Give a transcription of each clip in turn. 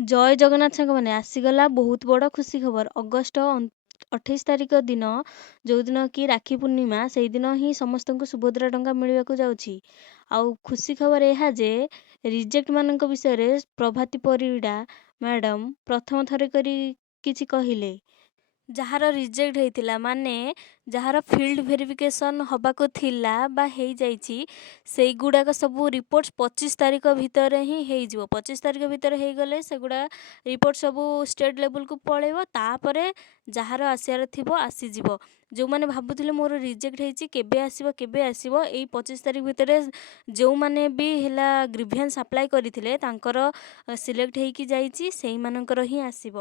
ଜୟ ଜଗନ୍ନାଥ ସାଙ୍ଗମାନେ, ଆସିଗଲା ବହୁତ ବଡ଼ ଖୁସି ଖବର। ଅଗଷ୍ଟ 28 ତାରିଖ ଦିନ, ଯେଉଁଦିନ କି ରାକ୍ଷୀ ପୂର୍ଣ୍ଣିମା, ସେଇଦିନ ହିଁ ସମସ୍ତଙ୍କୁ ସୁଭଦ୍ରା ଟଙ୍କା ମିଳିବାକୁ ଯାଉଛି। ଆଉ ଖୁସି ଖବର ଏହା ଯେ ରିଜେକ୍ଟ ମାନଙ୍କ ବିଷୟରେ ପ୍ରଭାତୀ ପରିଡ଼ା ମ୍ୟାଡ଼ାମ ପ୍ରଥମ ଥର କରି କିଛି କହିଲେ। ଯାହାର ରିଜେକ୍ଟ ହେଇଥିଲା, ମାନେ ଯାହାର ଫିଲ୍ଡ ଭେରିଫିକେସନ୍ ହେବାକୁ ଥିଲା ବା ହେଇଯାଇଛି, ସେଇଗୁଡ଼ାକ ସବୁ ରିପୋର୍ଟସ୍ 25 ତାରିଖ ଭିତରେ ହିଁ ହେଇଯିବ। 25 ତାରିଖ ଭିତରେ ହେଇଗଲେ ସେଗୁଡ଼ା ରିପୋର୍ଟ ସବୁ ଷ୍ଟେଟ୍ ଲେବୁଲକୁ ପଳେଇବ। ତାପରେ ଯାହାର ଆସିବାର ଥିବ ଆସିଯିବ। ଯେଉଁମାନେ ଭାବୁଥିଲେ ମୋର ରିଜେକ୍ଟ ହେଇଛି କେବେ ଆସିବ, ଏଇ 25 ତାରିଖ ଭିତରେ ଯେଉଁମାନେ ବି ହେଲା ଗ୍ରିଭିଆନ୍ସ ଆପ୍ଲାଏ କରିଥିଲେ ତାଙ୍କର ସିଲେକ୍ଟ ହେଇକି ଯାଇଛି, ସେଇମାନଙ୍କର ହିଁ ଆସିବ।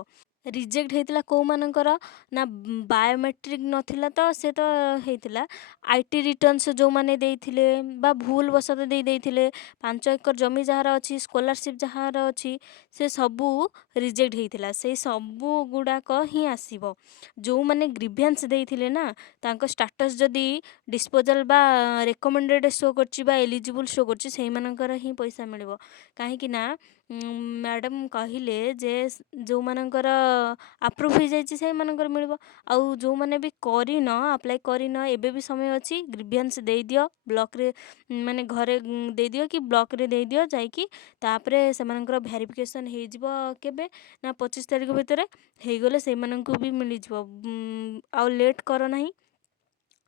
ରିଜେକ୍ଟ ହେଇଥିଲା କେଉଁମାନଙ୍କର ନା, ବାୟୋମେଟ୍ରିକ୍ ନଥିଲା ତ ସେ ତ ହେଇଥିଲା। IT ରିଟର୍ଣ୍ଣସ୍ ଯେଉଁମାନେ ଦେଇଥିଲେ ବା ଭୁଲ ବଶତଃ ଦେଇଥିଲେ, 5 ଏକର ଜମି ଯାହାର ଅଛି, ସ୍କଲାରସିପ୍ ଯାହାର ଅଛି, ସେ ସବୁ ରିଜେକ୍ଟ ହେଇଥିଲା। ସେଇ ସବୁ ଗୁଡ଼ାକ ହିଁ ଆସିବ। ଯେଉଁମାନେ ଗ୍ରିଭିଆନ୍ସ ଦେଇଥିଲେ ନା, ତାଙ୍କ ଷ୍ଟାଟସ୍ ଯଦି ଡିସ୍ପୋଜାଲ୍ ବା ରେକମେଣ୍ଡେଡ଼ ଶୋ କରୁଛି ବା ଏଲିଜିବୁଲ୍ ଶୋ କରୁଛି, ସେଇମାନଙ୍କର ହିଁ ପଇସା ମିଳିବ। କାହିଁକି ନା ମ୍ୟାଡ଼ାମ୍ କହିଲେ ଯେ ଯେଉଁମାନଙ୍କର ଆପ୍ରୁଭ୍ ହେଇଯାଇଛି ସେଇମାନଙ୍କର ମିଳିବ। ଆଉ ଯେଉଁମାନେ ବି ଆପ୍ଲାଏ କରିନ, ଏବେ ବି ସମୟ ଅଛି। ଗ୍ରିଭିଆନ୍ସ ଦେଇଦିଅ ବ୍ଲକରେ, ମାନେ ଘରେ ଦେଇଦିଅ କି ବ୍ଲକରେ ଦେଇଦିଅ ଯାଇକି। ତାପରେ ସେମାନଙ୍କର ଭେରିଫିକେସନ୍ ହେଇଯିବ କେବେ ନା, 25 ତାରିଖ ଭିତରେ ହେଇଗଲେ ସେଇମାନଙ୍କୁ ବି ମିଳିଯିବ। ଆଉ ଲେଟ୍ କର ନାହିଁ।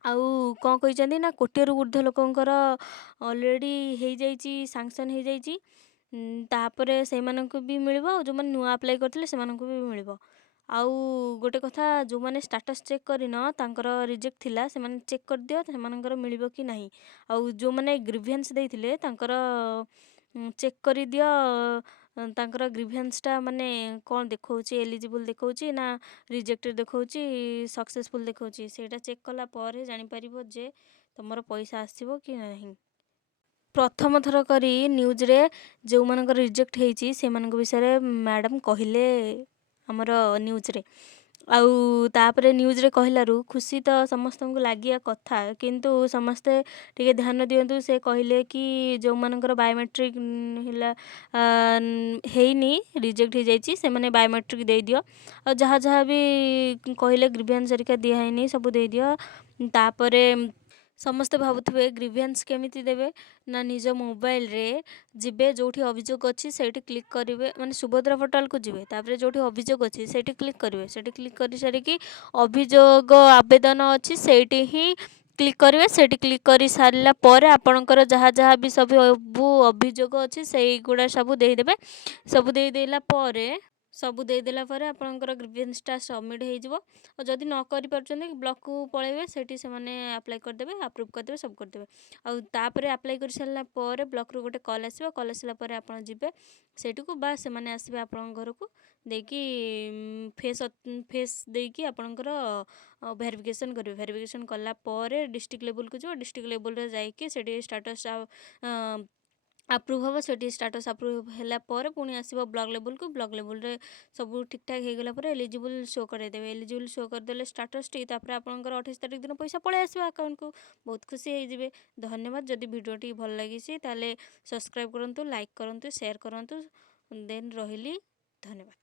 ଆଉ କ'ଣ କହିଛନ୍ତି ନା, କୋଟିଏରୁ ଉର୍ଦ୍ଧ୍ୱ ଲୋକଙ୍କର ଅଲରେଡ଼ି ହେଇଯାଇଛି, ସାଙ୍କସନ୍ ହେଇଯାଇଛି। ତାପରେ ସେଇମାନଙ୍କୁ ବି ମିଳିବ। ଆଉ ଯେଉଁମାନେ ନୂଆ ଆପ୍ଲାଏ କରିଥିଲେ ସେମାନଙ୍କୁ ବି ମିଳିବ। ଆଉ ଗୋଟେ କଥା, ଯେଉଁମାନେ ଷ୍ଟାଟସ୍ ଚେକ୍ କରିନ, ତାଙ୍କର ରିଜେକ୍ଟ ଥିଲା, ସେମାନେ ଚେକ୍ କରିଦିଅ ସେମାନଙ୍କର ମିଳିବ କି ନାହିଁ। ଆଉ ଯେଉଁମାନେ ଗ୍ରିଭିଆନ୍ସ ଦେଇଥିଲେ ତାଙ୍କର ଚେକ୍ କରିଦିଅ, ତାଙ୍କର ଗ୍ରିଭିଆନ୍ସଟା ମାନେ କ'ଣ ଦେଖାଉଛି, ଏଲିଜିବୁଲ୍ ଦେଖାଉଛି ନା ରିଜେକ୍ଟେଡ଼ ଦେଖାଉଛି, ସକ୍ସେସଫୁଲ୍ ଦେଖାଉଛି। ସେଇଟା ଚେକ୍ କଲା ପରେ ଜାଣିପାରିବ ଯେ ତୁମର ପଇସା ଆସିବ କି ନାହିଁ। ପ୍ରଥମ ଥର କରି ନ୍ୟୁଜ୍ରେ ଯେଉଁମାନଙ୍କର ରିଜେକ୍ଟ ହେଇଛି ସେମାନଙ୍କ ବିଷୟରେ ମ୍ୟାଡ଼ାମ୍ କହିଲେ ଆମର ନ୍ୟୁଜ୍ରେ। ଆଉ ତାପରେ ନ୍ୟୁଜ୍ରେ କହିଲାରୁ ଖୁସି ତ ସମସ୍ତଙ୍କୁ ଲାଗିବା କଥା, କିନ୍ତୁ ସମସ୍ତେ ଟିକେ ଧ୍ୟାନ ଦିଅନ୍ତୁ। ସେ କହିଲେ କି ଯେଉଁମାନଙ୍କର ବାୟୋମେଟ୍ରିକ୍ ହେଲା ହେଇନି, ରିଜେକ୍ଟ ହେଇଯାଇଛି, ସେମାନେ ବାୟୋମେଟ୍ରିକ୍ ଦେଇଦିଅ। ଆଉ ଯାହା ବି କହିଲେ ଗ୍ରିଭିଆନ୍ସ ହେରିକା ଦିଆ ହେଇନି, ସବୁ ଦେଇଦିଅ। ତାପରେ ସମସ୍ତେ ଭାବୁଥିବେ ଗ୍ରିଭିଆନ୍ସ କେମିତି ଦେବେ ନା, ନିଜ ମୋବାଇଲରେ ଯିବେ, ଯେଉଁଠି ଅଭିଯୋଗ ଅଛି ସେଇଠି କ୍ଲିକ୍ କରିବେ, ମାନେ ସୁଭଦ୍ରା ପୋର୍ଟାଲକୁ ଯିବେ। ତାପରେ ଯେଉଁଠି ଅଭିଯୋଗ ଅଛି ସେଇଠି କ୍ଲିକ୍ କରିବେ। ସେଇଠି କ୍ଲିକ୍ କରିସାରିକି ଅଭିଯୋଗ ଆବେଦନ ଅଛି ସେଇଠି ହିଁ କ୍ଲିକ୍ କରିବେ। ସେଇଠି କ୍ଲିକ୍ କରି ସାରିଲା ପରେ ଆପଣଙ୍କର ଯାହା ବି ସବୁ ଅଭିଯୋଗ ଅଛି ସେଇଗୁଡ଼ା ସବୁ ଦେଇଦେବେ। ସବୁ ଦେଇଦେଲା ପରେ ଆପଣଙ୍କର ଗ୍ରିଭିଆନ୍ସଟା ସବମିଟ୍ ହେଇଯିବ। ଆଉ ଯଦି ନ କରିପାରୁଛନ୍ତି ବ୍ଲକକୁ ପଳାଇବେ, ସେଇଠି ସେମାନେ ଆପ୍ଲାଏ କରିଦେବେ, ଆପ୍ରୁଭ୍ କରିଦେବେ, ସବୁ କରିଦେବେ। ଆଉ ତାପରେ ଆପ୍ଲାଏ କରିସାରିଲା ପରେ ବ୍ଲକରୁ ଗୋଟେ କଲ୍ ଆସିବ। କଲ୍ ଆସିଲା ପରେ ଆପଣ ଯିବେ ସେଇଠିକୁ, ବା ସେମାନେ ଆସିବେ ଆପଣଙ୍କ ଘରକୁ ଦେଇକି ଫେସ୍ ଦେଇକି ଆପଣଙ୍କର ଭେରିଫିକେସନ୍ କରିବେ। ଭେରିଫିକେସନ୍ କଲା ପରେ ଡିଷ୍ଟ୍ରିକ୍ଟ ଲେବୁଲକୁ ଯିବ। ଡିଷ୍ଟ୍ରିକ୍ଟ ଲେବୁଲରେ ଯାଇକି ସେଠି ଷ୍ଟାଟସ୍ ଆପ୍ରୁଭ୍ ହେବ। ସେଠି ଷ୍ଟାଟସ୍ ଆପ୍ରୁଭ୍ ହେଲା ପରେ ପୁଣି ଆସିବ ବ୍ଲକ ଲେବୁଲକୁ। ବ୍ଲକ ଲେବୁଲରେ ସବୁ ଠିକ୍ଠାକ୍ ହେଇଗଲା ପରେ ଏଲିଜିବୁଲ୍ ଶୋ କରାଇଦେବେ। ଏଲିଜିବୁଲ୍ ଶୋ କରିଦେଲେ ଷ୍ଟାଟସ୍ଟି, ତାପରେ ଆପଣଙ୍କର 28 ତାରିଖ ଦିନ ପଇସା ପଳାଇ ଆସିବ ଆକାଉଣ୍ଟକୁ। ବହୁତ ଖୁସି ହେଇଯିବେ। ଧନ୍ୟବାଦ। ଯଦି ଭିଡ଼ିଓଟି ଭଲ ଲାଗିଛି ତାହେଲେ ସବସ୍କ୍ରାଇବ୍ କରନ୍ତୁ, ଲାଇକ୍ କରନ୍ତୁ, ସେୟାର କରନ୍ତୁ। ଦେନ୍ ରହିଲି, ଧନ୍ୟବାଦ।